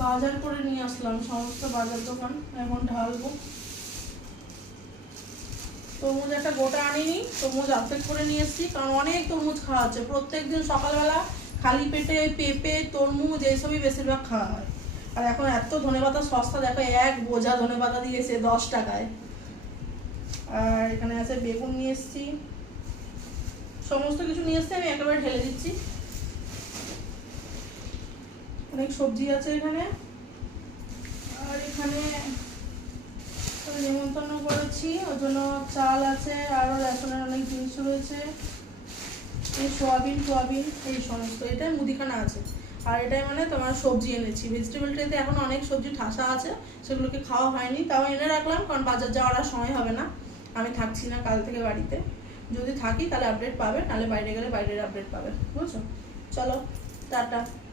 বাজার করে নিয়ে আসলাম, সমস্ত বাজার দোকান, এখন ঢালবো। তরমুজ একটা গোটা আনিনি, তরমুজ অর্ধেক করে নিয়ে এসেছি, কারণ অনেক তরমুজ খাওয়া হচ্ছে প্রত্যেকদিন সকালবেলা। খালি পেটে পেঁপে তরমুজ এইসবই বেশিরভাগ খাওয়া হয়। আর এখন এত ধনেপাতা সস্তা, দেখো এক বোঝা ধনেপাতা দিয়েছে 10 টাকায়। আর এখানে আছে বেগুন নিয়ে এসেছি, সমস্ত কিছু নিয়ে এসেছি, আমি একেবারে ঢেলে দিচ্ছি। অনেক সবজি আছে এখানে। আর এখানে নিমন্ত্রণ করেছি, ওর জন্য চাল আছে, আরও রেশনের অনেক জিনিস রয়েছে, এই সোয়াবিন এই সমস্ত। এটাই মুদিখানা আছে। আর এটাই মানে তোমার সবজি এনেছি, ভেজিটেবল ট্রেতে এখন অনেক সবজি ঠাসা আছে, সেগুলোকে খাওয়া হয়নি, তাও এনে রাখলাম, কারণ বাজার যাওয়ার আর সময় হবে না। আমি থাকছি না কাল থেকে বাড়িতে, যদি থাকি তাহলে আপডেট পাবে, নাহলে বাইরে গেলে বাইরের আপডেট পাবে, বুঝছো। চলো, টাটা।